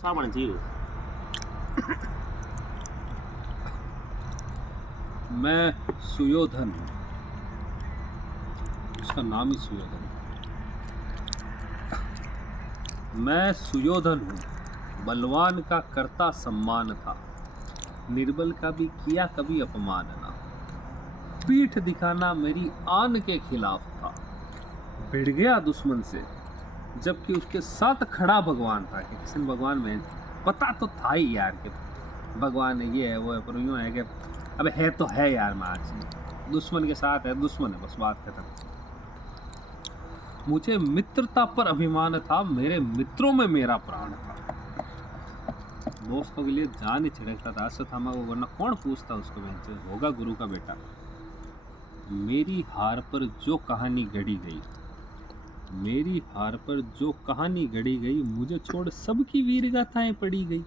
सामान चाहिए। मैं सुयोधन हूँ, उसका नाम ही सुयोधन है। मैं सुयोधन हूँ, बलवान का करता सम्मान था, निर्बल का भी किया कभी अपमान ना। पीठ दिखाना मेरी आन के खिलाफ था, भिड़ गया दुश्मन से, जबकि उसके साथ खड़ा भगवान था। कि किसी भगवान में पता तो था ही यार कि भगवान है, ये है वो है, पर यूँ है कि अबे है तो है यार, मैं आज दुश्मन के साथ है, दुश्मन है, बस बात खत्म। मुझे मित्रता पर अभिमान था, मेरे मित्रों में मेरा प्राण था। दोस्तों के लिए जान ही छिड़कता था अश्वत्थामा को, वरना कौन पूछता उसको, जो होगा गुरु का बेटा। मेरी हार पर जो कहानी गढ़ी गई, मेरी हार पर जो कहानी गढ़ी गई, मुझे छोड़ सबकी वीर गाथाएं पढ़ी गई।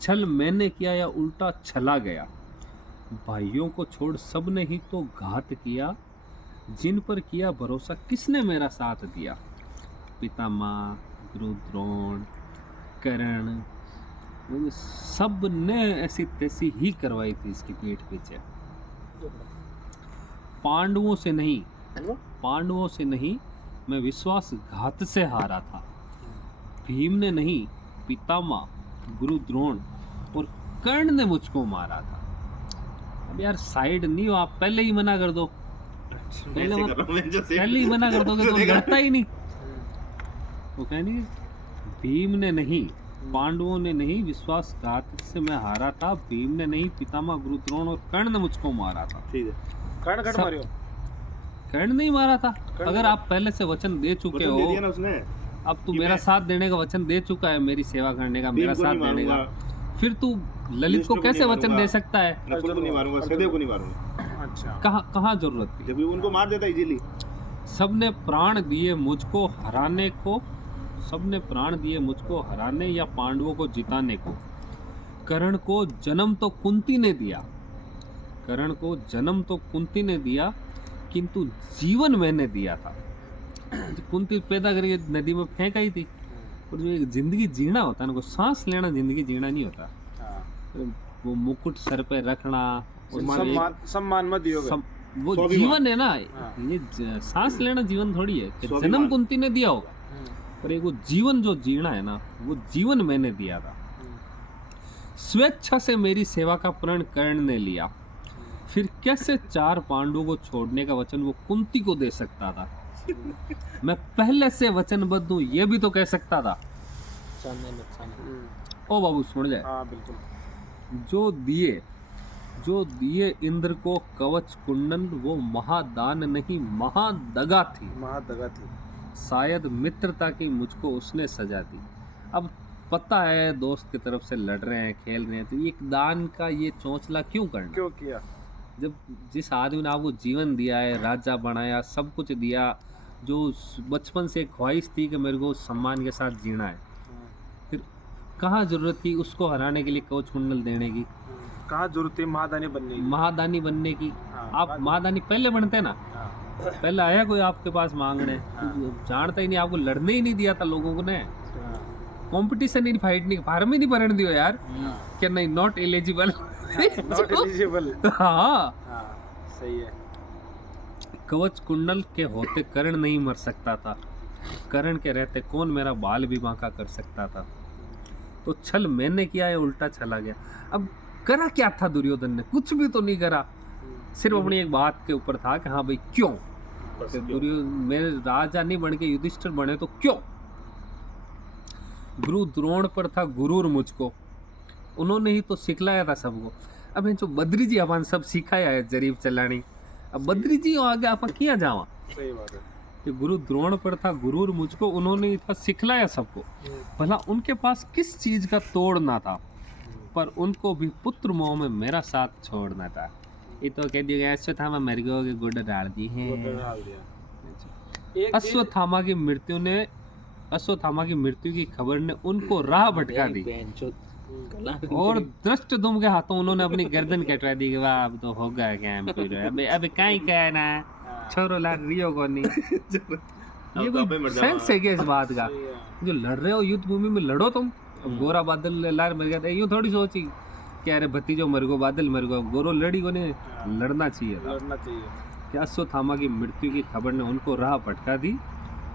छल मैंने किया या उल्टा छला गया, भाइयों को छोड़ सबने ही तो घात किया। जिन पर किया भरोसा किसने मेरा साथ दिया, पितामह, गुरु द्रोण, कर्ण, सब ने ऐसी तैसी ही करवाई थी इसकी पीठ पीछे। पांडवों से नहीं मैं विश्वासघात से हारा था। भीम ने नहीं, पितामह, गुरु द्रोण और कर्ण ने मुझको मारा था। अब यार साइड नहीं हो आप, पहले ही मना कर दो, पहले ही मना कर दोगे तो लड़ता ही नहीं। वो कहनी भीम ने नहीं, पांडवों ने नहीं, विश्वासघात से मैं हारा था। भीम ने नहीं, पितामह, गुरु द्रोण और कर्ण ने मुझको मारा था। ठीक है, कर्ण नहीं मारा था। अगर आप पहले से वचन दे चुके हो, अब तू मेरा साथ देने का वचन दे चुका है, मेरी सेवा करने का, मेरा साथ देने का, फिर तू ललित को कैसे वचन दे सकता है? नकुल को नहीं मारूंगा, सहदेव को नहीं मारूंगा। अच्छा, कहाँ जरूरत थी? जब उनको मार देता इजीली। सबने प्राण दिए मुझको हराने को, सबने प्राण दिए मुझको हराने या पांडवों को जिताने को। कर्ण को जन्म तो कुंती ने दिया, कर्ण को जन्म तो कुंती ने दिया, किंतु जीवन मैंने दिया था। कुंती पैदा करके नदी में फेंक आई थी। और जो एक जिंदगी जीना होता है ना, को सांस लेना जिंदगी जीना नहीं होता। वो मुकुट सर पे रखना, सम्मान मत दियो, वो जीवन है ना। ये सांस लेना जीवन थोड़ी है कि जन्म कुंती ने दिया होगा, पर एक वो जीवन जो जीना है ना, वो जीवन मैंने दिया था। स्वेच्छा से मेरी सेवा का प्रण कर्ण ने लिया, फिर कैसे 4 पांडवों को छोड़ने का वचन वो कुंती को दे सकता था? मैं पहले से वचनबद्ध हूँ, ये भी तो कह सकता था। ओ बाबू सुन जाए। बिल्कुल। जो दिए इंद्र को कवच कुंडल, वो महादान नहीं महादगा थी। शायद मित्रता की मुझको उसने सजा दी। अब पता है दोस्त की तरफ से लड़ रहे हैं, खेल रहे हैं, तो एक दान का ये चौंचला क्यों किया? जब जिस आदमी ने आपको जीवन दिया है, राजा बनाया, सब कुछ दिया, जो बचपन से एक ख्वाहिश थी कि मेरे को सम्मान के साथ जीना है, फिर कहाँ जरूरत थी उसको हराने के लिए कवच कुंडल देने की? कहाँ जरूरत है महादानी बनने की? आप महादानी पहले बनते ना, पहले आया कोई आपके पास मांगने? जानता ही नहीं, आपको लड़ने ही नहीं दिया था लोगों को ने, कंपटीशन ही फाइट नहीं, फार्म ही नहीं भरने दियो यार, क्या नहीं, नॉट एलिजिबल। हाँ सही है। कवच कुंडल के होते कर्ण नहीं मर सकता था, कर्ण के रहते कौन मेरा बाल भी बांका कर सकता था? तो छल मैंने किया या उल्टा छला गया? अब करा क्या था दुर्योधन ने? कुछ भी तो नहीं करा, सिर्फ अपनी एक बात के ऊपर था कि हाँ भाई क्यों दुर्योधन मेरे राजा नहीं बन के युधिष्ठिर बने, तो क्यों? गुरु द्रोण पर था गुरूर मुझको, उन्होंने ही तो सिखलाया था सबको। अब जो बद्री जी अपन सब सिखाया है जरीब चलानी, अब बद्री जी आगे आप किया जावा। सही बात है कि गुरु द्रोण पर था गुरूर मुझको, उन्होंने ही था सिखलाया सबको। भला उनके पास किस चीज का तोड़ना था, पर उनको भी पुत्र मोह में मेरा साथ छोड़ना था। ये तो कह दिया गया अश्वत्थामा मर गया कि गुड़ डाल दी है। अश्वत्थामा की मृत्यु की खबर ने उनको राह भटका दी, और दृष्टद्युम्न के हाथों उन्होंने अपनी गर्दन कटवा दी कि वाह अब तो होगा क्या, अबे कहीं कहना छोरो लाग रियो को नहीं। ये कोई सेंस है क्या इस बात का? जो लड़ रहे हो युद्ध भूमि में लड़ो तुम। अब गोरा बादल लार मर गया था, यूँ थोड़ी सोची कि अरे भतीजो मर गो, बादल मर गो, गोरो लड़ी को ने लड़ना चाहिए था। लड़ना चाहिए। कि अश्वत्थामा की मृत्यु की खबर ने उनको राह भटका दी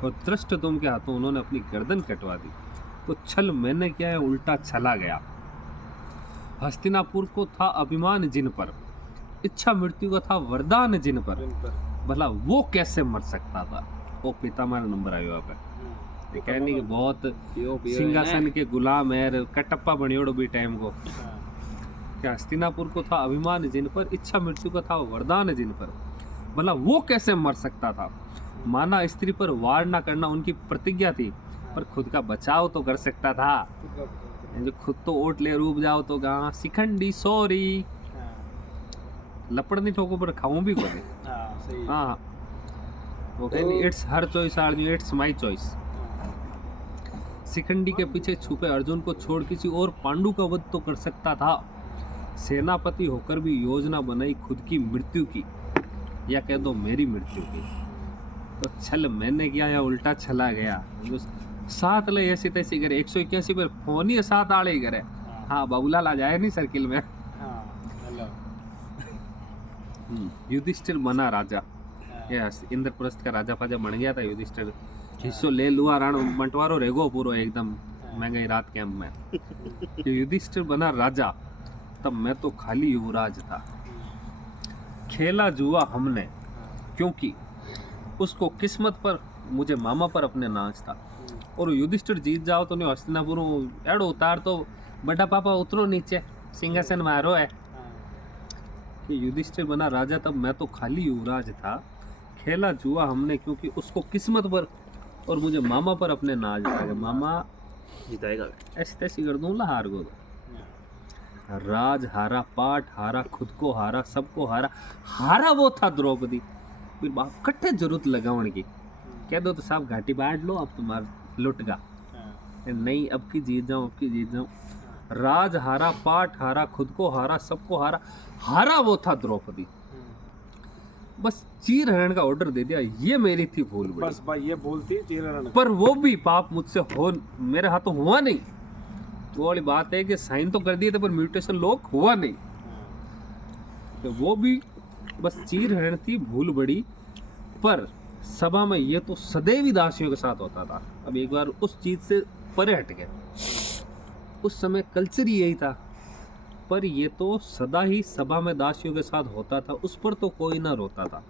और धृष्टद्युम्न के हाथों उन्होंने अपनी गर्दन कटवा दी। तो छल मैंने किया है, उल्टा छला गया। हस्तिनापुर को था अभिमान जिन पर, इच्छा मृत्यु का था वरदान जिन पर, भला वो कैसे मर सकता था। वो पितामह नंबर आयो आप कहने की बहुत सिंहासन के गुलाम है, कटप्पा बनियोड़ो भी टाइम को। क्या हस्तिनापुर को था अभिमान जिन पर, इच्छा मृत्यु का था वरदान जिन पर, भला वो कैसे मर सकता था। माना स्त्री पर वार ना करना उनकी प्रतिज्ञा थी, पर खुद का बचाव तो कर सकता था। जो खुद तो ओट ले रूप जाओ तो गा शिखंडी सॉरी लपड़ नहीं ठोको पर खाऊं भी कोई। हाँ वो कहनी it's her choice are new, it's my choice. Shikhandi के पीछे छुपे अर्जुन को छोड़ किसी और पांडु का वध तो कर सकता था। सेनापति होकर भी योजना बनाई खुद की मृत्यु की, या कह दो मेरी मृत्यु की। तो छल मैंने किया या उल्टा छला गया। जो सात ले ऐसी तैसी करे 181 पर फोन ही सात आड़े करे। हाँ बाबूलाल आ जाए नहीं सर्किल में। युधिष्ठिर बना राजा, यस इंद्रप्रस्थ का राजा फाजा बन गया था युधिष्ठिर। हिस्सो ले लुआ राण बंटवारो रेगो पूरो एकदम महंगाई रात कैंप में। युधिष्ठिर बना राजा, तब मैं तो खाली युवराज था। खेला जुआ हमने क्योंकि उसको किस्मत पर, मुझे मामा पर अपने नाच था। और युधिष्ठिर जीत जाओ तो नहीं हस्तिनापुर एड़ो उतार तो बड़ा पापा उतरो नीचे सिंहासन मारो है। कि युधिष्ठिर बना राजा, तब मैं तो खाली युवराज था। खेला जुआ हमने क्योंकि उसको किस्मत पर और मुझे मामा पर अपने नाच था। मामा जिताएगा ऐसी तैसी कर दूंगा हार गो। राज हारा, पाठ हारा, खुद को हारा, सबको हारा। हारा वो था द्रौपदी। फिर बाप कट्ठे जरूरत लगावन की, कह दो तो साहब घाटी बांट लो, अब तुम्हारा लुट गा। नहीं अब की जीत जाऊं, अब की जीत जाऊं। राज हारा, पाठ हारा, खुद को हारा, सबको हारा। हारा वो था द्रौपदी। बस चीर हरण का ऑर्डर दे दिया, ये मेरी थी भूल बड़ी। बस भाई ये बोलती चीर हरण। पर वो भी पाप मुझसे हो मेरे हाथों हुआ नहीं। वो वाली बात है कि साइन तो कर दिए थे पर म्यूटेशन लॉक हुआ नहीं। तो वो भी बस चीर हरण थी, भूल बड़ी। पर सभा में ये तो सदैव ही दासियों के साथ होता था। अब एक बार उस चीज से परे हट गए। उस समय कल्चर ही यही था, पर ये तो सदा ही सभा में दासियों के साथ होता था। उस पर तो कोई ना रोता था।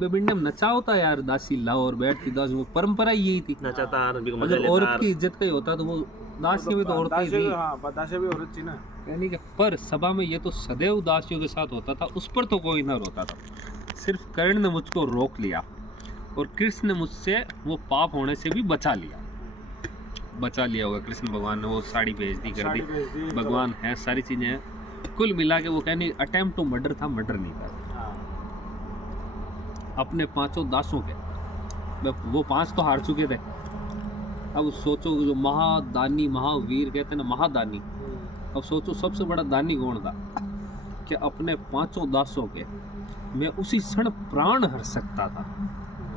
बेबिंडम नचाओ था यार, दासी लाओ और बैठती दासी, वो परंपरा ही यही थी। नचाता अगर औरत की इज्जत का ही होता तो वो दासी भी तो औरत ही थी। हाँ दासी भी औरत थी ना। यानी कि पर सभा में ये तो सदैव दासियों के साथ होता था, उस पर तो कोई ना रोता था। सिर्फ कर्ण ने मुझको रोक लिया और कृष्ण ने मुझसे वो पाप होने से भी बचा लिया होगा कृष्ण भगवान ने। वो साड़ी भेज दी, कर दी, भगवान है, सारी चीजें हैं। कुल मिला के वो कहने अटेम्प्ट टू मर्डर था, मर्डर नहीं था। अपने पांचों दासों के, वो 5 तो हार चुके थे। अब सोचो जो महादानी महावीर कहते हैं ना, महादानी। अब सोचो सबसे बड़ा दानी कौन था कि अपने 5 दासों के मैं उसी क्षण प्राण हर सकता था।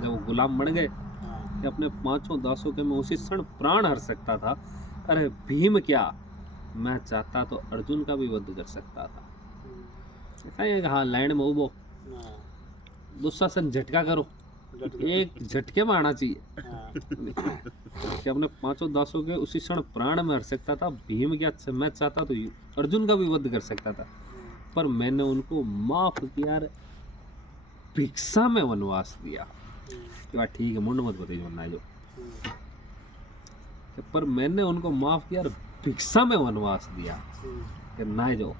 जब वो गुलाम बन गए कि अपने 5 दासों के मैं उसी क्षण प्राण हर सकता था। अरे भीम क्या, मैं चाहता तो अर्जुन का भी वध कर सकता था। हाँ लाइन में उबो दुशासन झटका करो, एक झटके में आना चाहिए। कि अपने 5 दासों के उसी क्षण प्राण में हर सकता था। भीम क्या, मैं चाहता तो अर्जुन का भी वध कर सकता था, पर मैंने उनको माफ किया, भिक्षा में वनवास दिया। ठीक है मुंड मत बताइए वरना जो, पर मैंने उनको माफ किया, भिक्षा में वनवास दिया कि ना जो।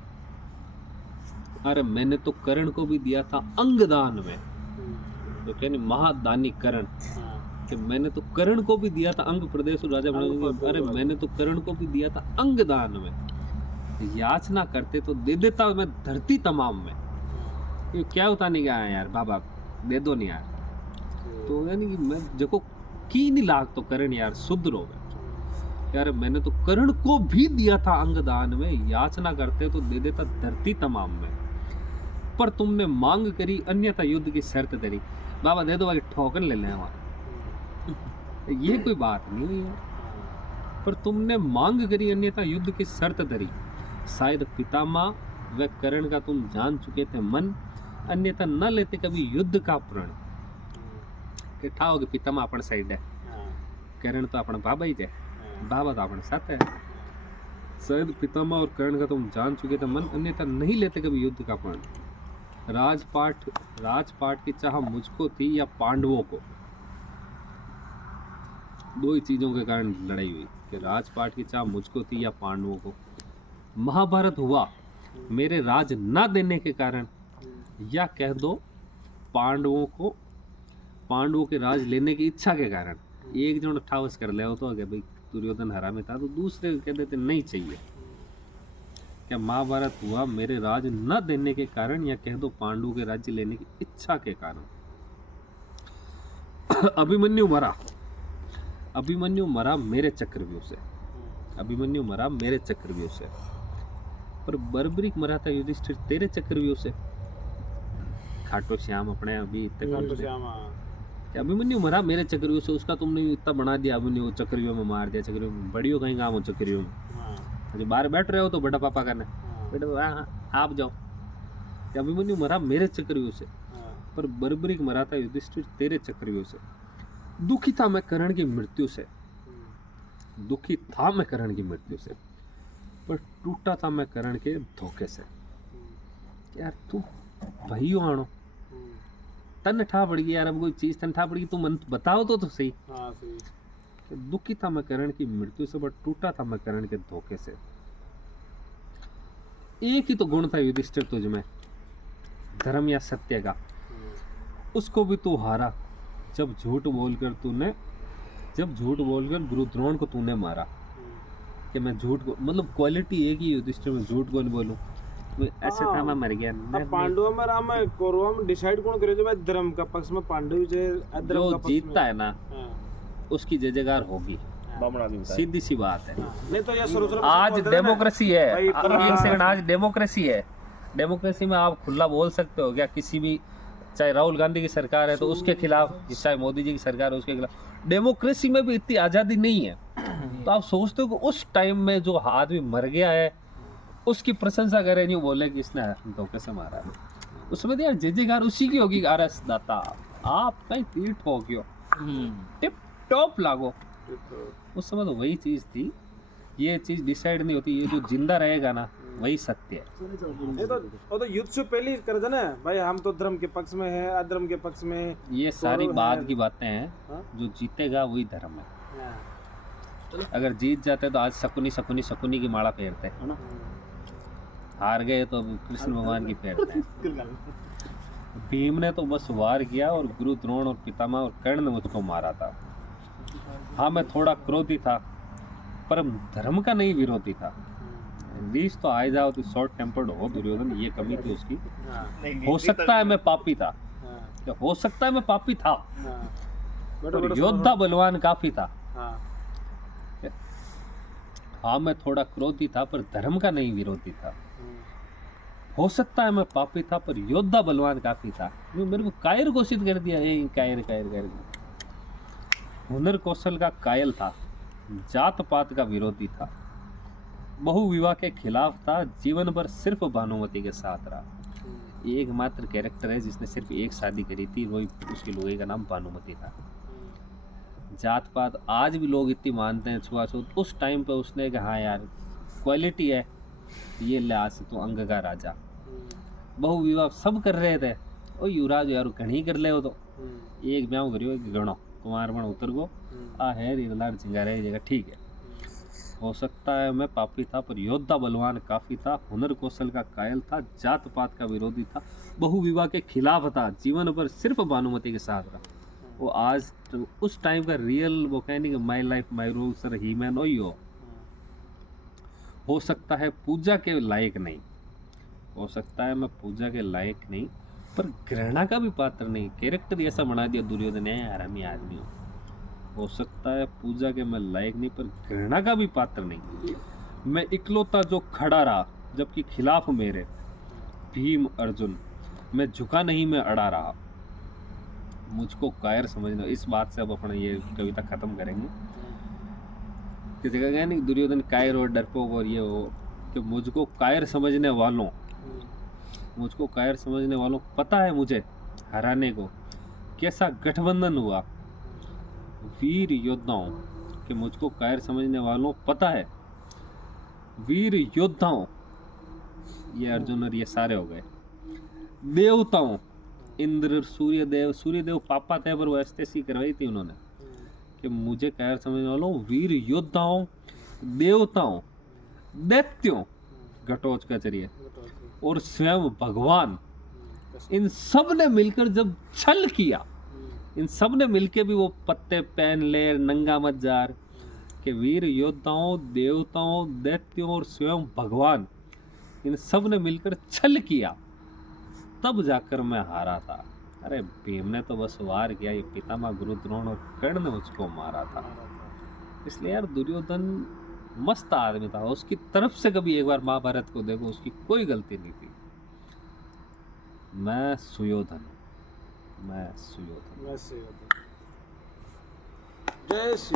अरे मैंने तो कर्ण को भी दिया था अंगदान में, तो कहने महादानी कर्ण कि मैंने तो कर्ण को भी दिया था अंग प्रदेश राजा बने। अरे मैंने तो कर्ण को भी दिया था अंगदान में। याचना करते तो दे देता मैं धरती तमाम में। ये क्या होता नहीं गया यार, बाबा दे दो नहीं यार। तो यानी कि मैं देखो की नहीं लाग तो कर्ण यार शुद्ध हो गए यार। मैंने तो कर्ण को भी दिया था अंगदान में। याचना करते तो दे देता धरती तमाम में, पर तुमने मांग करी अन्यथा युद्ध की शर्त तेरी। बाबा दे दो भाई, ठोकन ले लें वहाँ। ये कोई बात नहीं हुई है। पर तुमने मांग करी अन्यथा युद्ध की शर्त धरी, शायद पितामह व कर्ण का तुम जान चुके थे मन, अन्यथा न लेते कभी युद्ध का प्रण। कि ठाओ कि पितामह अपन साइड है, कर्ण तो अपना बाबा ही है, बाबा तो अपने साथ है। शायद पितामह और कर्ण का तुम जान चुके थे मन, अन्यथा नहीं लेते कभी युद्ध का प्रण। राजपाट की चाह मुझको थी या पांडवों को, दो ही चीजों के कारण लड़ाई हुई कि राजपाट की चाह मुझको थी या पांडवों को। महाभारत हुआ मेरे राज न देने के कारण, या कह दो पांडवों के राज लेने की इच्छा के कारण। एक जन ठावस कर ले तो भाई दुर्योधन हरा में था, तो दूसरे कह देते नहीं चाहिए। क्या महाभारत हुआ मेरे राज न देने के कारण, या कह दो पांडवों के राज्य लेने की इच्छा के कारण। अभिमन्यु मरा मेरे चक्रव्यूह से, पर बर्बरीक मरा था युधिष्ठिर तेरे चक्रव्यूह से। खाटो श्याम अपने अभी अभिमन्यु मरा मेरे चक्रव्यूह से, उसका तुमने इतना बना दिया, अभिमन्यु चक्रव्यूह में मार दिया। चक्रव्यूह में बड़ियों कहीं काम हो, चक्रव्यूह में बाहर बैठ रहे हो तो बड़ा पापा करना बेटा आप जाओ। अभिमन्यु मरा मेरे चक्रव्यूह से, पर बर्बरीक मरा था युधिष्ठिर तेरे चक्रव्यूह से। दुखी था मैं कर्ण की मृत्यु से, पर टूटा था मैं कर्ण के धोखे से। यार तू भाइयों आनो तन ठा पड़ गई यार, अब कोई चीज तन ठा पड़ गई, तू मन बताओ तो सही। हाँ, सही। दुखी था मैं कर्ण की मृत्यु से, पर टूटा था मैं कर्ण के धोखे से। एक ही तो गुण था युधिष्ठिर तुझ में, धर्म या सत्य का, उसको भी तू हारा जब झूठ बोलकर गुरु द्रोण को तूने मारा। कि मैं झूठ को मतलब क्वालिटी एक ही युधिष्ठिर में, झूठ को नहीं बोलूं ऐसे था मैं मर गया। पांडवों में राम में कौरवों में डिसाइड कौन करे, जो भाई धर्म का पक्ष में पांडव जो जीतता है ना उसकी जय जयकार होगी, सीधी सी बात है। नहीं तो ये आज डेमोक्रेसी है, एक सेकंड, आज डेमोक्रेसी है। डेमोक्रेसी में आप खुला बोल सकते हो क्या किसी भी, चाहे राहुल गांधी की सरकार है तो उसके खिलाफ, चाहे मोदी जी की सरकार है उसके खिलाफ। डेमोक्रेसी में भी इतनी आज़ादी नहीं है। तो आप सोचते हो कि उस टाइम में जो आदमी मर गया है उसकी प्रशंसा करें, नहीं बोले कि इसने धोखे से मारा है, उसमें तो यार जय जयकार उसी की होगी। आरएस दाता आप कहीं पीठ हो गयो, टिप टॉप लागो। उस समय तो वही चीज थी, ये चीज डिसाइड नहीं होती, ये जो जिंदा रहेगा ना वही सत्य है। ये तो युद्ध से पहले ही कर देना भाई, हम तो धर्म के पक्ष में है, अधर्म के पक्ष में। ये सारी बाद की बातें हैं, जो जीतेगा वही धर्म है। अगर जीत जाते तो आज शकुनी की माला फेरते है ना, हार गए तो कृष्ण भगवान की फेरते हैं। भीम ने तो बस वार किया और गुरु द्रोण और पितामह और कर्ण ने मुझको मारा था। हाँ मैं थोड़ा क्रोधी था, पर धर्म का नहीं विरोधी था। रीस तो आए जाओ तो शॉर्ट टेम्पर्ड हो दुर्योधन, ये कमी थी उसकी। हो सकता है मैं पापी था, हो सकता है मैं पापी था, पर योद्धा बलवान काफी था। हाँ मैं थोड़ा क्रोधी था, पर धर्म का नहीं विरोधी था। हो सकता है मैं पापी था, पर योद्धा बलवान काफी था। मेरे को कायर घोषित कर दिया, कायर। हुनर कौशल का कायल था, जात पात का विरोधी था, बहुविवाह के खिलाफ था, जीवन भर सिर्फ भानुमति के साथ रहा। एकमात्र कैरेक्टर है जिसने सिर्फ एक शादी करी थी, वही उसकी लोगे का नाम भानुमति था। जात पात आज भी लोग इतनी मानते हैं, छुआछूत। उस टाइम पे उसने कहा हाँ यार क्वालिटी है, ये लिहाज तो अंग का राजा। बहुविवाह सब कर रहे थे, ओ युवराज यार घणी कर ले हो तो एक ब्याह करियो एक गणो कुमार बण उतर गो आ है रिलार चिंगारे जगह, ठीक है। हो सकता है मैं पापी था, पर योद्धा बलवान काफी था, हुनर कौशल का कायल था, जात पात का विरोधी था, बहुविवाह के खिलाफ था, जीवन भर सिर्फ भानुमति के साथ रहा। वो आज तो उस टाइम का रियल वो कहने कि my life my rules sir he man हो सकता है पूजा के लायक नहीं, हो सकता है मैं पूजा के लायक नहीं, पर घृणा का भी पात्र नहीं। कैरेक्टर ऐसा बना दिया दुर्योधन है, हरामी आदमी हो सकता है पूजा के मैं लायक नहीं, पर घृणा का भी पात्र नहीं। मैं इकलौता जो खड़ा रहा, जबकि खिलाफ मेरे भीम अर्जुन, मैं झुका नहीं मैं अड़ा रहा। मुझको कायर समझने, इस बात से अब अपना ये कविता खत्म करेंगे। किसी का नहीं, दुर्योधन कायर और डरपोक और ये हो, कि मुझको कायर समझने वालों, मुझको कायर समझने वालों, पता है मुझे हराने को कैसा गठबंधन हुआ वीर योद्धाओं, कि मुझको कायर समझने वालों पता है वीर योद्धाओं, ये अर्जुन और ये सारे हो गए, देवताओं, इंद्र, सूर्यदेव पापा थे पर वो एस्टेसी करवाई थी उन्होंने, कि मुझे कायर समझने वालों, वीर योद्धाओं, देवताओं, दैत्यों, घटोच का चरिए, और स्वयं भगवान, इन सब ने मिलकर जब छल किया, इन सब ने मिलकर भी वो पत्ते पहन ले, नंगा मत जार, कि वीर योद्धाओं, देवताओं, दैत्यों और स्वयं भगवान, इन सब ने मिलकर छल किया, तब जाकर मैं हारा था। अरे भीम ने तो बस वार किया, ये पितामह गुरु द्रोण और कर्ण ने उसको मारा था। इसलिए यार दुर्योधन मस्त आदमी था, उसकी तरफ से कभी एक बार महाभारत को देखो, उसकी कोई गलती नहीं थी। मैं सुयोधन, मैं सुयोधन। जय श्री